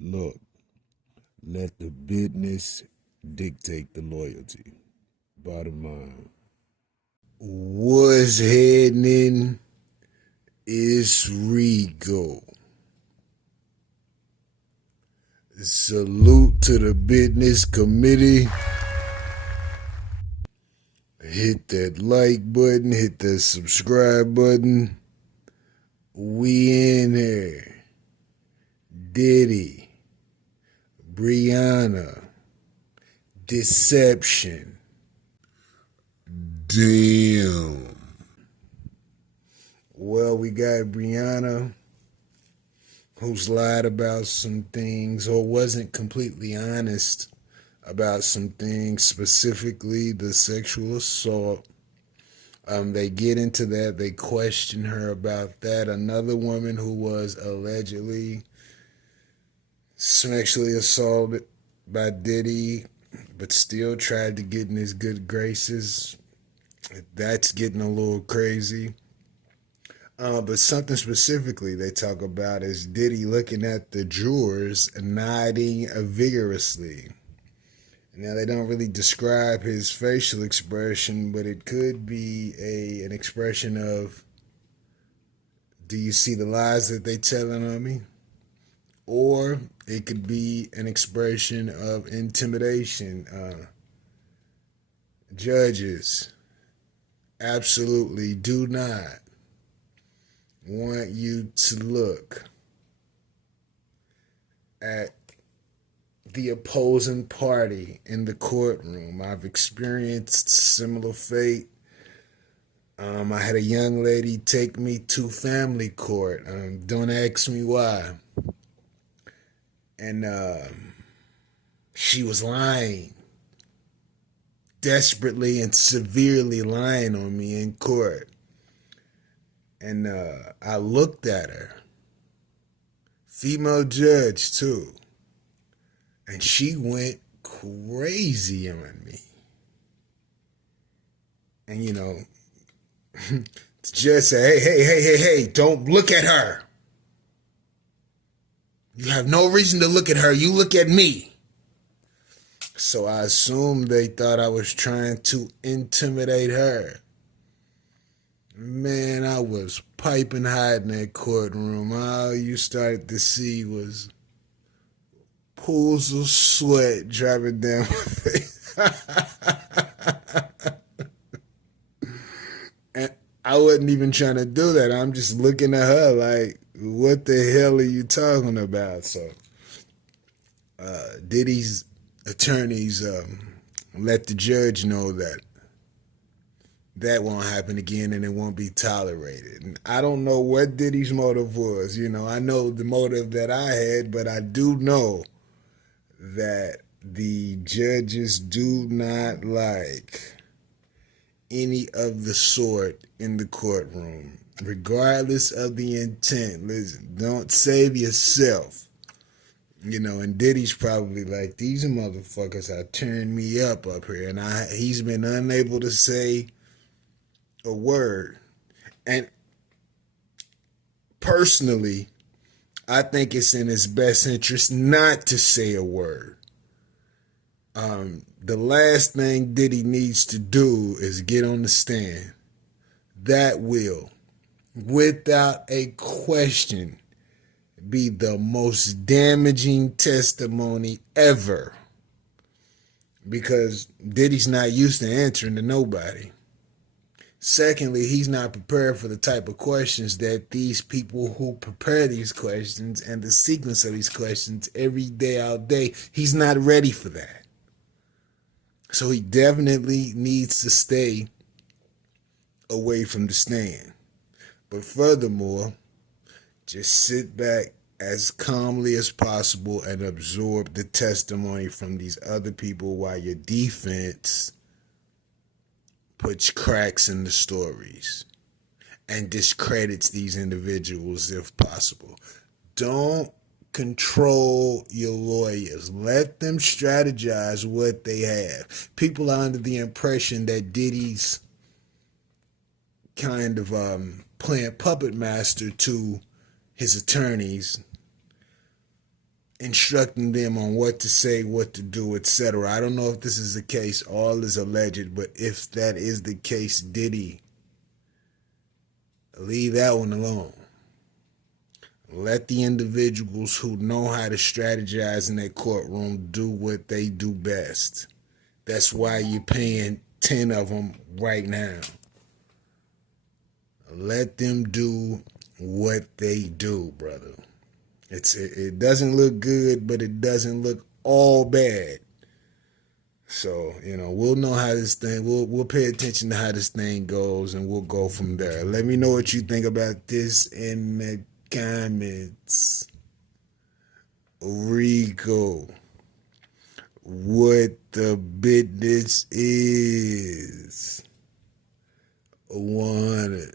Look, let the business dictate the loyalty. Bottom line. What's happening is Rico. Salute to the business committee. Hit that like button, hit that subscribe button. We in here. Diddy, Bryana Deception. Damn. Well, we got Bryana, who's lied about some things or wasn't completely honest about some things, specifically the sexual assault. They get into that. They question her about that. Another woman who was allegedly sexually assaulted by Diddy, but still tried to get in his good graces. That's getting a little crazy. But something specifically they talk about is Diddy looking at the jurors and nodding vigorously. Now, they don't really describe his facial expression, but it could be an expression of, do you see the lies that they telling on me? Or it could be an expression of intimidation. Judges absolutely do not want you to look at the opposing party in the courtroom. I've experienced similar fate. I had a young lady take me to family court. Don't ask me why. And she was lying, desperately and severely lying on me in court. And I looked at her, female judge too, and she went crazy on me. And the judge said, hey, don't look at her. You have no reason to look at her. You look at me. So I assumed they thought I was trying to intimidate her. Man, I was piping hot in that courtroom. All you started to see was pools of sweat dropping down my face. And I wasn't even trying to do that. I'm just looking at her like, what the hell are you talking about? So Diddy's attorneys let the judge know that won't happen again and it won't be tolerated. And I don't know what Diddy's motive was. I know the motive that I had, but I do know that the judges do not like any of the sort in the courtroom, regardless of the intent. Listen, don't save yourself. And Diddy's probably like, these motherfuckers are turning me up here. And he's been unable to say a word. And personally, I think it's in his best interest not to say a word. The last thing Diddy needs to do is get on the stand. That will, without a question, be the most damaging testimony ever. Because Diddy's not used to answering to nobody. Secondly, he's not prepared for the type of questions that these people who prepare these questions and the sequence of these questions every day, all day, he's not ready for that. So he definitely needs to stay away from the stand. But furthermore, just sit back as calmly as possible and absorb the testimony from these other people while your defense puts cracks in the stories and discredits these individuals if possible. Don't control your lawyers. Let them strategize what they have. People are under the impression that Diddy's kind of playing puppet master to his attorneys instructing them on what to say, what to do, etc. I don't know if this is the case. All is alleged, but if that is the case, Diddy, leave that one alone. Let the individuals who know how to strategize in their courtroom do what they do best. That's why you're paying 10 of them right now. Let them do what they do, brother. It doesn't look good, but it doesn't look all bad. So, we'll know how this thing, we'll pay attention to how this thing goes, and we'll go from there. Let me know what you think about this in the comments. Rico, what the business is. 100.